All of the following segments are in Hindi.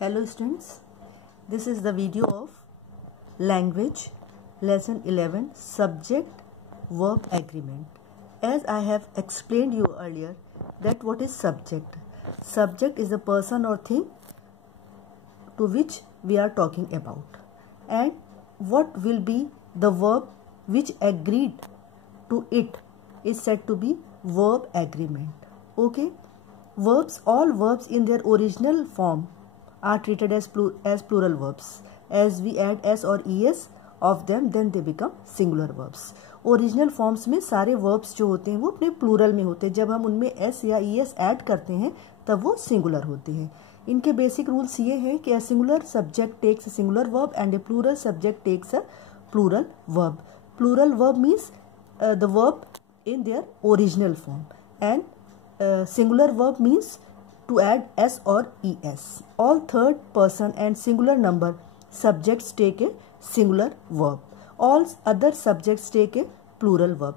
Hello students, this is the video of language lesson 11 subject verb agreement. As I have explained you earlier that what is subject. Subject is a person or thing to which we are talking about, and what will be the verb which agreed to it is said to be verb agreement. Okay, verbs, all verbs in their original form are treated as plural verbs. As we add s or es of them, then they become singular verbs. Original forms में सारे वर्ब्स जो होते हैं वो अपने प्लूरल में होते हैं. जब हम उनमें एस या ई एस ऐड करते हैं तब वो सिंगुलर होते हैं. इनके बेसिक रूल्स ये हैं कि a singular subject takes a singular verb and a plural subject takes a plural verb. Plural verb means the verb in their original form, and singular verb means to add s or es. All third person and singular number subjects take a singular verb. All other subjects take a plural verb.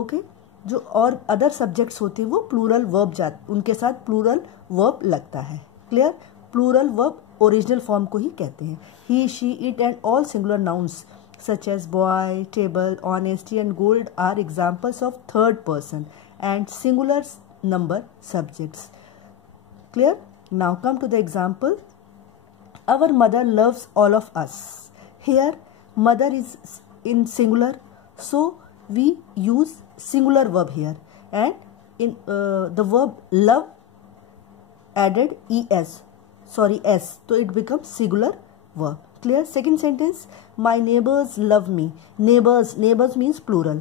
Okay, जो और अदर सब्जेक्ट्स होते हैं वो प्लूरल वर्ब उनके साथ प्लूरल वर्ब लगता है. Clear? Plural verb original form को ही कहते हैं. He, she, it and all singular nouns such as boy, table, honesty and gold are examples of third person and singular number subjects. Clear? Now come to the example. Our mother loves all of us. Here mother is in singular, so we use singular verb here, and in the verb love added es, so it becomes singular verb. Clear? Second sentence, my neighbors love me. Neighbors means plural.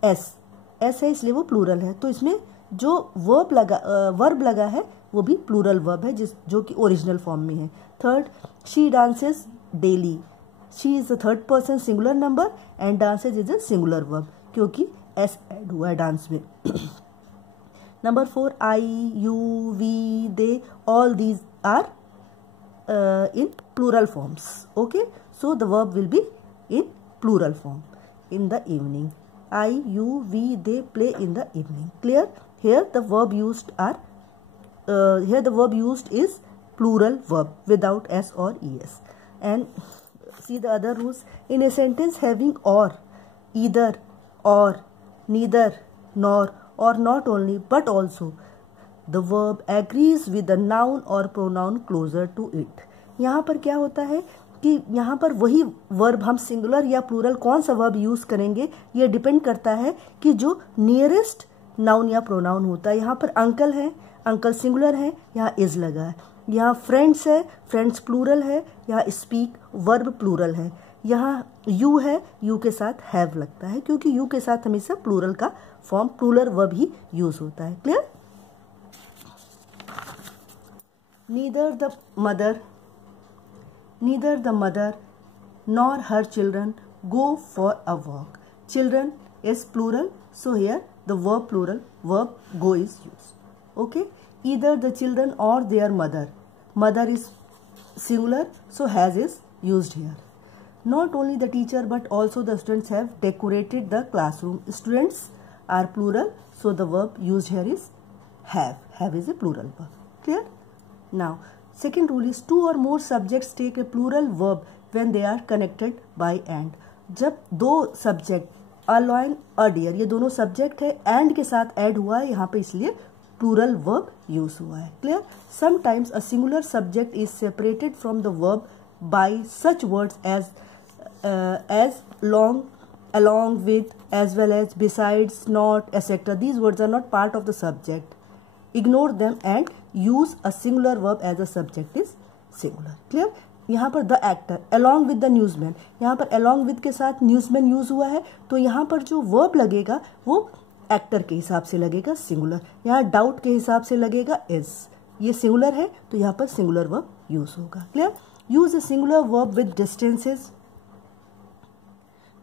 S है इसलिए वो प्लूरल है, तो इसमें जो वर्ब लगा है वो भी प्लूरल वर्ब है जो कि ओरिजिनल फॉर्म में है. Third, she dances daily. She is the third person singular number and dances is a singular verb क्योंकि एस ऐड हुआ है डांस में. Number 4, I, you, we, they, all these are in plural forms. Okay, so the verb will be in plural form. In the evening, I, you, we, they play in the evening. Clear? Here the verb used is plural verb without s or es. And see the other rules. In a sentence having or, either, or, neither, nor, or not only but also, the verb agrees with the noun or pronoun closer to it. यहाँ पर क्या होता है कि यहाँ पर वही वर्ब हम सिंगुलर या प्लूरल कौन सा वर्ब यूज़ करेंगे ये डिपेंड करता है कि जो नियरेस्ट नाउन या प्रोनाउन होता है. यहाँ पर अंकल है, अंकल सिंगुलर है, यहाँ इज लगा है. यहाँ फ्रेंड्स है, फ्रेंड्स प्लूरल है, यहाँ स्पीक वर्ब प्लूरल है. यहाँ यू है, यू के साथ हैव लगता है क्योंकि यू के साथ हमेशा प्लूरल का फॉर्म प्लूरल वर्ब ही यूज होता है. Clear? Neither the mother nor her children go for a walk. Children is plural, so here the verb go is used. Okay, either the children or their mother. Mother is singular, so has is used here. Not only the teacher but also the students have decorated the classroom. Students are plural, so the verb used here is have. Have is a plural verb. Clear? Now, second rule is two or more subjects take a plural verb when they are connected by and. जब दो subject a lion, a deer, ये दोनों सब्जेक्ट है and के साथ ऐड हुआ है यहाँ पे इसलिए प्लूरल वर्ब यूज हुआ है. Clear? Sometimes a singular subject is separated from the verb by such words as long, along with, as well as, besides, not, etc. These words are not part of the subject. Ignore them and use a singular verb as the subject is singular. Clear? यहाँ पर the actor, along with the newsman, यहाँ पर along with के साथ newsman यूज हुआ है तो यहाँ पर जो verb लगेगा वो actor के हिसाब से लगेगा singular. यहाँ doubt के हिसाब से लगेगा is. ये singular है तो यहाँ पर singular verb यूज होगा. Clear? Use a singular verb with distances,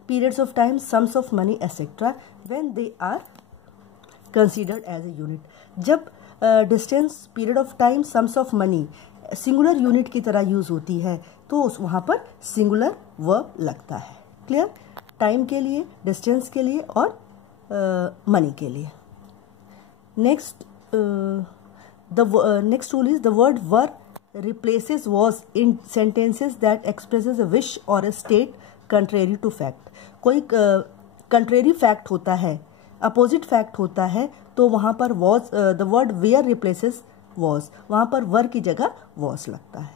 periods of time, sums of money, etc. when they are considered as a unit. जब distance, period of time, sums of money singular unit की तरह यूज होती है तो वहाँ पर सिंगुलर वर्ब लगता है. क्लियर? टाइम के लिए, डिस्टेंस के लिए और मनी के लिए. Next rule is the word were replaces was in sentences that expresses a wish or a state contrary to fact. कोई contrary fact होता है, opposite fact होता है, तो वहाँ पर was, the word where replaces was, वहाँ पर वर की जगह was लगता है.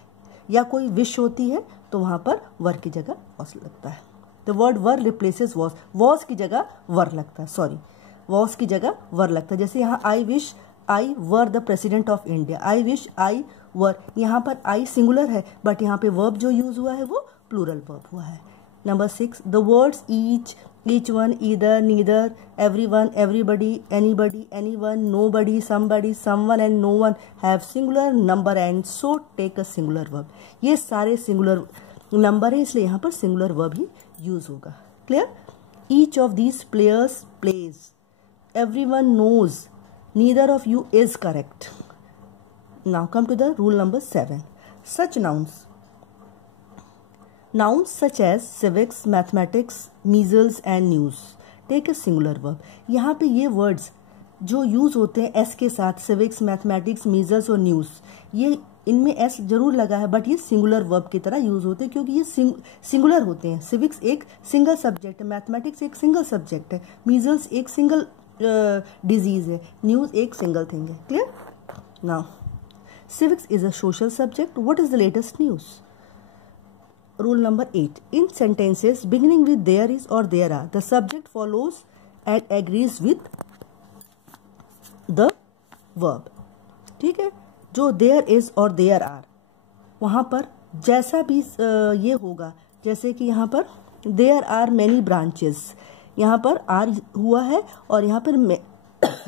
या कोई wish होती है तो वहाँ पर वर की जगह was लगता है. The word were replaces was की जगह वर लगता है, सॉरी, was की जगह वर लगता है. जैसे यहाँ I wish I were the president of India. I wish I were, यहाँ पर I सिंगुलर है बट यहाँ पे verb जो यूज हुआ है वो प्लूरल verb हुआ है. Number 6, the words each one, either, neither, everyone, everybody, anybody, anyone, nobody, somebody, someone and no one have singular number and so take a singular verb. ये सारे सिंगुलर नंबर है इसलिए यहाँ पर सिंगुलर वर्ब ही यूज होगा. Clear? Each of these players plays. Everyone knows. Neither of you is correct. Now come to the rule number 7. Such nouns. Nouns such as civics, mathematics, measles and news take a singular verb. यहाँ पे ये words जो यूज होते हैं एस के साथ, सिविक्स, मैथमेटिक्स, मीजल्स और न्यूज़, ये इनमें एस जरूर लगा है बट ये सिंगुलर वर्ब की तरह यूज होते हैं क्योंकि ये सिंगुलर होते हैं. सिविक्स एक सिंगल सब्जेक्ट है, मैथमेटिक्स एक सिंगल सब्जेक्ट है, मीजल्स एक सिंगल डिजीज है, न्यूज़ एक सिंगल थिंग है. Clear? Now civics is a social subject. What is the latest news? Rule number 8. In sentences beginning with there is or there are, the subject follows and agrees with the verb. ठीक है? जो there is और there are, वहाँ पर जैसा भी ये होगा, जैसे कि यहाँ पर there are many branches, यहाँ पर are हुआ है और यहाँ पर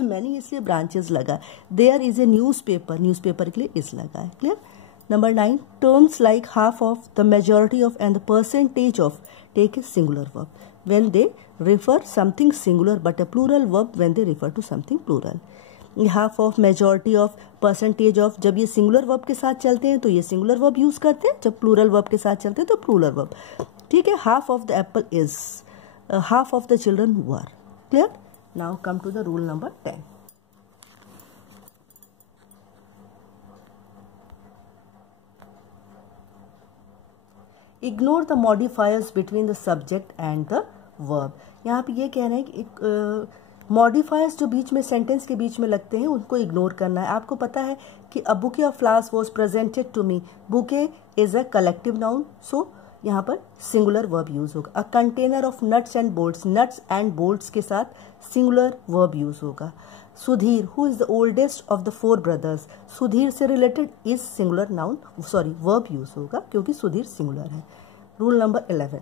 मैनी इसलिए ब्रांचेस लगा. There is a newspaper, newspaper के लिए इस लगा है. Clear? Number 9. Terms like half of, the majority of and the percentage of take a singular verb when they refer something singular but a plural verb when they refer to something plural. Half of, majority of, percentage of, जब ये सिंगुलर वर्ब के साथ चलते हैं तो ये सिंगुलर वर्ब यूज करते हैं, जब प्लूरल वर्ब के साथ चलते हैं तो प्लूरल वर्ब. ठीक है? Half of the apple is, half of the children were. Clear? Now come to the rule number 10. Ignore the modifiers between the subject and the verb. यहाँ पे ये कह रहे हैं कि मॉडिफायर्स जो बीच में सेंटेंस के बीच में लगते हैं उनको इग्नोर करना है. आपको पता है कि a bouquet of flowers was presented to me. Bouquet is a collective noun, so यहाँ पर सिंगुलर वर्ब यूज होगा. A container of nuts and bolts, nuts and bolts के साथ सिंगुलर वर्ब यूज होगा. Sudhir, who is the oldest of the 4 brothers, Sudhir से related is singular noun, sorry verb use होगा क्योंकि सुधीर सिंगुलर है. Rule number 11.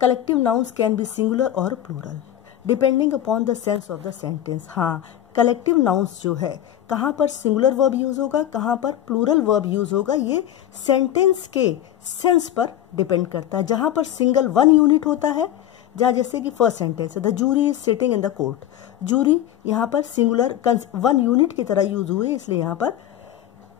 Collective nouns can be singular और plural depending upon the sense of the sentence. हाँ, कलेक्टिव नाउन्स जो है कहाँ पर सिंगुलर वर्ब यूज होगा, कहाँ पर प्लूरल वर्ब यूज होगा, ये सेंटेंस के सेंस पर डिपेंड करता है. जहाँ पर सिंगल 1 यूनिट होता है, जहाँ जैसे कि फर्स्ट सेंटेंस है the jury is sitting in the court, jury यहाँ पर सिंगुलर 1 यूनिट की तरह यूज हुए इसलिए यहाँ पर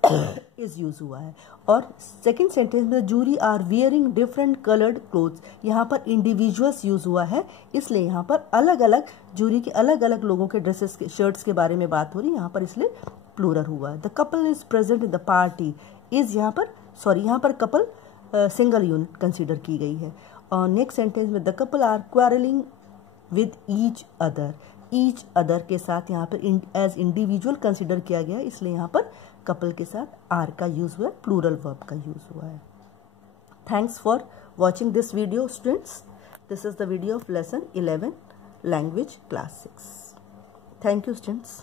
इज यूज हुआ है. और सेकंड सेंटेंस में jury are wearing different coloured clothes, यहाँ पर इंडिविजुअल्स यूज हुआ है इसलिए यहाँ पर अलग अलग जूरी के अलग अलग लोगों के ड्रेसेस के शर्ट्स के बारे में बात हो रही है, यहाँ पर इसलिए प्लूरल हुआ है. The couple is present in the party, is यहाँ पर सॉरी यहाँ पर कपल सिंगल यूनिट कंसिडर की गई है. और नेक्स्ट सेंटेंस में the couple are quarrelling with each other, each other के साथ यहाँ पर एज इंडिविजुअल कंसिडर किया गया है इसलिए यहाँ पर कपल के साथ आर का यूज हुआ है, प्लूरल वर्ब का यूज हुआ है. Thanks for watching this video students. This is the video of lesson 11 language class 6. Thank you students.